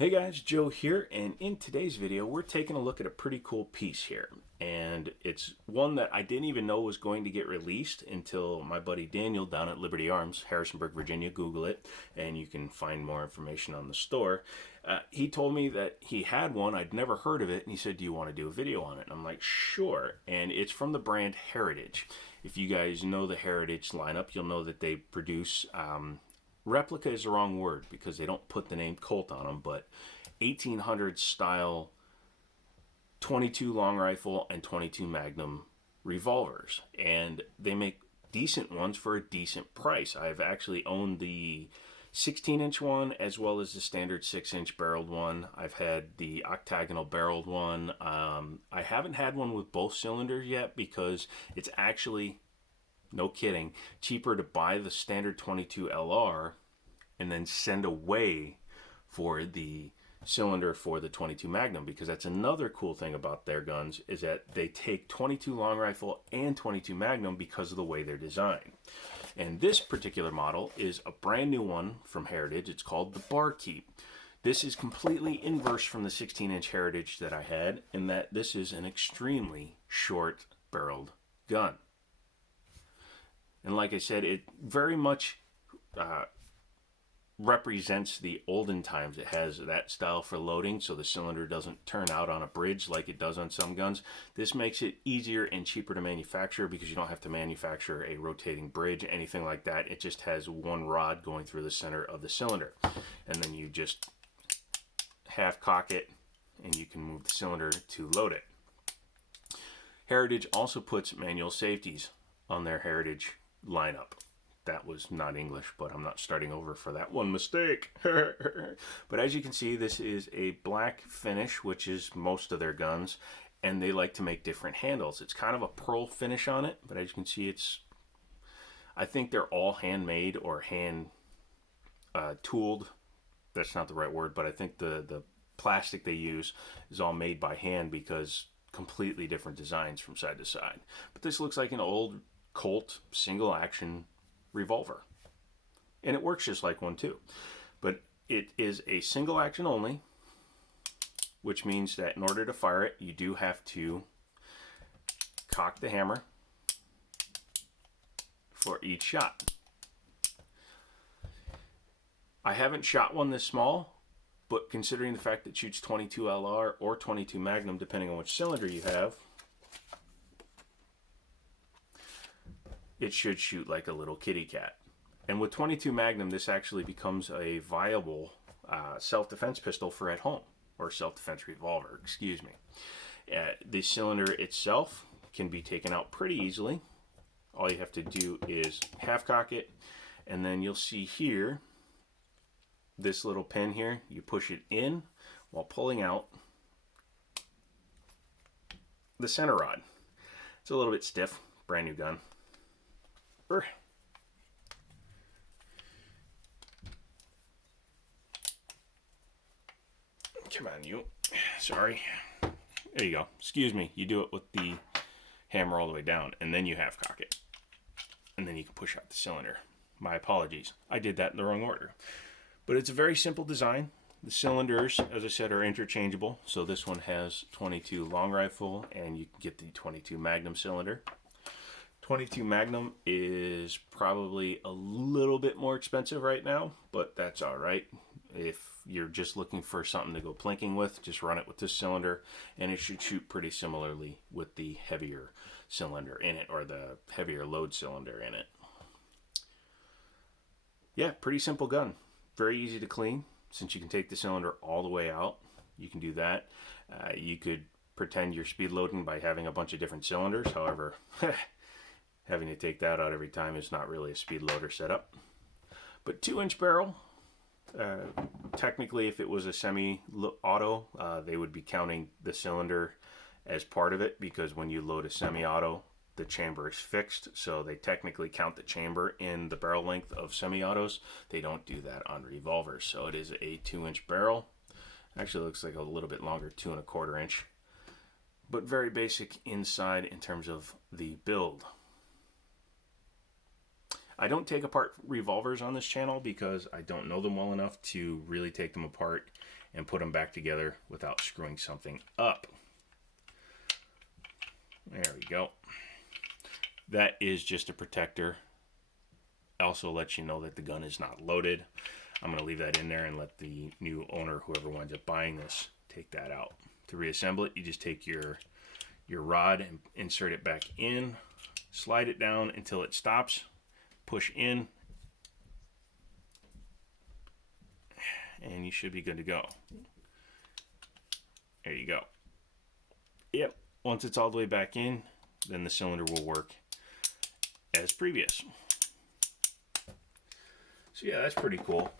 Hey guys, Joe here, and in today's video we're taking a look at a pretty cool piece here. And it's one that I didn't even know was going to get released until my buddy Daniel down at Liberty Arms, Harrisonburg, Virginia. Google it and you can find more information on the store. He told me that he had one, I'd never heard of it, and he said, do you want to do a video on it? And I'm like, sure. And it's from the brand Heritage. If you guys know the Heritage lineup, you'll know that they produce replica is the wrong word because they don't put the name Colt on them, but 1800 style 22 long rifle and 22 Magnum revolvers, and they make decent ones for a decent price. I've actually owned the 16-inch one as well as the standard 6-inch barreled one. I've had the octagonal barreled one. I haven't had one with both cylinders yet because it's actually, no kidding, cheaper to buy the standard 22 LR and then send away for the cylinder for the 22 Magnum, because that's another cool thing about their guns is that they take 22 long rifle and 22 Magnum because of the way they're designed. And this particular model is a brand new one from Heritage. It's called the Barkeep. This is completely inverse from the 16-inch Heritage that I had, in that this is an extremely short barreled gun. And like I said, it very much represents the olden times. It has that style for loading, so the cylinder doesn't turn out on a bridge like it does on some guns. This makes it easier and cheaper to manufacture because you don't have to manufacture a rotating bridge, anything like that. It just has one rod going through the center of the cylinder, and then you just half cock it and you can move the cylinder to load it. Heritage also puts manual safeties on their Heritage lineup. That was not English, but I'm not starting over for that one mistake. But as you can see, this is a black finish, which is most of their guns, and they like to make different handles. It's kind of a pearl finish on it, but as you can see, I think they're all handmade or hand tooled. That's not the right word, but I think the plastic they use is all made by hand because completely different designs from side to side. But this looks like an old Colt single action revolver, and it works just like one too, but it is a single action only, which means that in order to fire it you do have to cock the hammer for each shot. I haven't shot one this small, but considering the fact that it shoots 22 LR or 22 Magnum depending on which cylinder you have, it should shoot like a little kitty cat. And with 22 Magnum, this actually becomes a viable self-defense pistol for at home, or self-defense revolver, excuse me. The cylinder itself can be taken out pretty easily. All you have to do is half cock it, and then you'll see here, this little pin here, you push it in while pulling out the center rod. It's a little bit stiff, brand new gun. Come on, you. Sorry. There you go. Excuse me. You do it with the hammer all the way down, and then you half cock it. And then you can push out the cylinder. My apologies. I did that in the wrong order. But it's a very simple design. The cylinders, as I said, are interchangeable. So this one has 22 long rifle, and you can get the 22 Magnum cylinder. 22 Magnum is probably a little bit more expensive right now, but that's all right. If you're just looking for something to go plinking with, just run it with this cylinder, and it should shoot pretty similarly with the heavier cylinder in it, or the heavier load cylinder in it. Yeah, pretty simple gun. Very easy to clean, since you can take the cylinder all the way out. You can do that. You could pretend you're speed loading by having a bunch of different cylinders. However, having to take that out every time is not really a speed loader setup. But 2-inch barrel, technically if it was a semi-auto, they would be counting the cylinder as part of it, because when you load a semi-auto, the chamber is fixed, so they technically count the chamber in the barrel length of semi-autos. They don't do that on revolvers, so it is a 2-inch barrel. Actually looks like a little bit longer, 2¼ inch, but very basic inside in terms of the build. I don't take apart revolvers on this channel because I don't know them well enough to really take them apart and put them back together without screwing something up. There we go. That is just a protector. Also lets you know that the gun is not loaded. I'm going to leave that in there and let the new owner, whoever winds up buying this, take that out. To reassemble it, you just take your rod and insert it back in, slide it down until it stops, push in, and you should be good to go. There you go. Yep, once it's all the way back in, then the cylinder will work as previous. So yeah, that's pretty cool.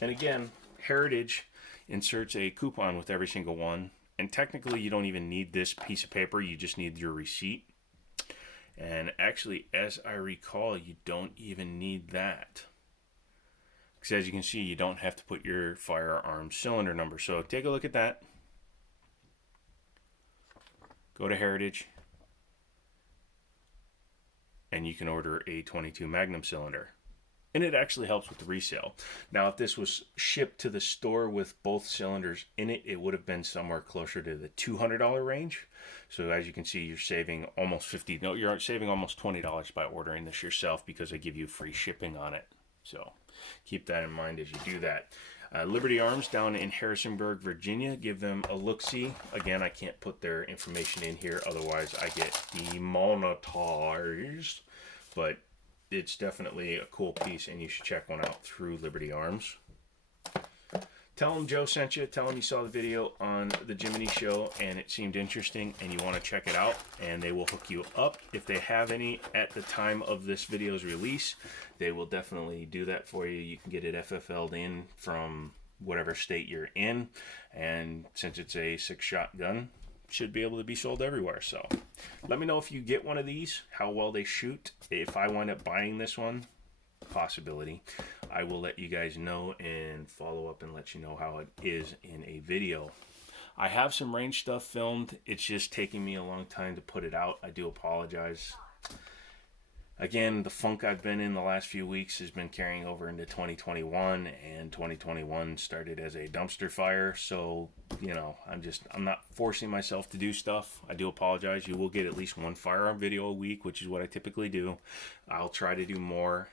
And again, Heritage inserts a coupon with every single one. And technically, you don't even need this piece of paper. You just need your receipt. And actually, as I recall, you don't even need that. Because as you can see, you don't have to put your firearm cylinder number. So take a look at that. Go to Heritage. And you can order a .22 Magnum cylinder. And it actually helps with the resale. Now, if this was shipped to the store with both cylinders in it, it would have been somewhere closer to the $200 range. So as you can see, you're saving almost you're saving almost $20 by ordering this yourself because they give you free shipping on it. So keep that in mind as you do that. Liberty Arms down in Harrisonburg, Virginia. Give them a look-see. Again, I can't put their information in here, otherwise I get demonetized. But it's definitely a cool piece, and you should check one out through Liberty Arms. Tell them Joe sent you. Tell them you saw the video on the Jiminy Show and it seemed interesting and you want to check it out, and they will hook you up. If they have any at the time of this video's release, they will definitely do that for you. You can get it FFL'd in from whatever state you're in, and since it's a 6-shot gun, should be able to be sold everywhere. So let me know if you get one of these, how well they shoot. If I wind up buying this one, possibility, I will let you guys know and follow up and let you know how it is in a video. I have some range stuff filmed. It's just taking me a long time to put it out. I do apologize. Again, the funk I've been in the last few weeks has been carrying over into 2021, and 2021 started as a dumpster fire. So, you know, I'm not forcing myself to do stuff. I do apologize. You will get at least one firearm video a week, which is what I typically do. I'll try to do more.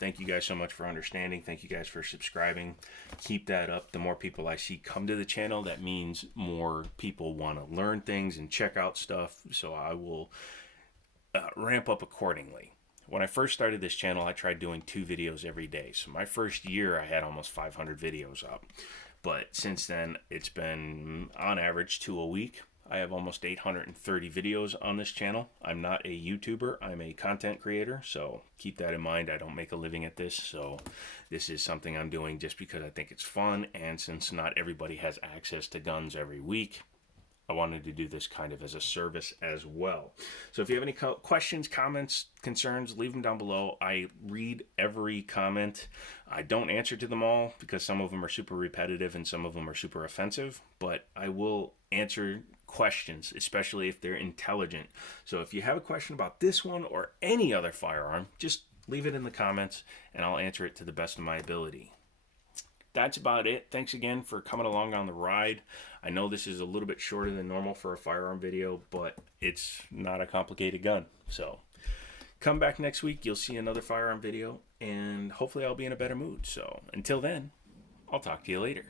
Thank you guys so much for understanding. Thank you guys for subscribing. Keep that up. The more people I see come to the channel, that means more people want to learn things and check out stuff. So I will ramp up accordingly. When I first started this channel, I tried doing 2 videos every day. So my first year, I had almost 500 videos up. But since then, it's been on average 2 a week. I have almost 830 videos on this channel. I'm not a YouTuber. I'm a content creator. So keep that in mind. I don't make a living at this. So this is something I'm doing just because I think it's fun. And since not everybody has access to guns every week, I wanted to do this kind of as a service as well. So if you have any questions, comments, concerns, leave them down below. I read every comment. I don't answer to them all because some of them are super repetitive and some of them are super offensive, but I will answer questions, especially if they're intelligent. So if you have a question about this one or any other firearm, just leave it in the comments and I'll answer it to the best of my ability. That's about it. Thanks again for coming along on the ride. I know this is a little bit shorter than normal for a firearm video, but it's not a complicated gun. So come back next week. You'll see another firearm video, and hopefully I'll be in a better mood. So until then, I'll talk to you later.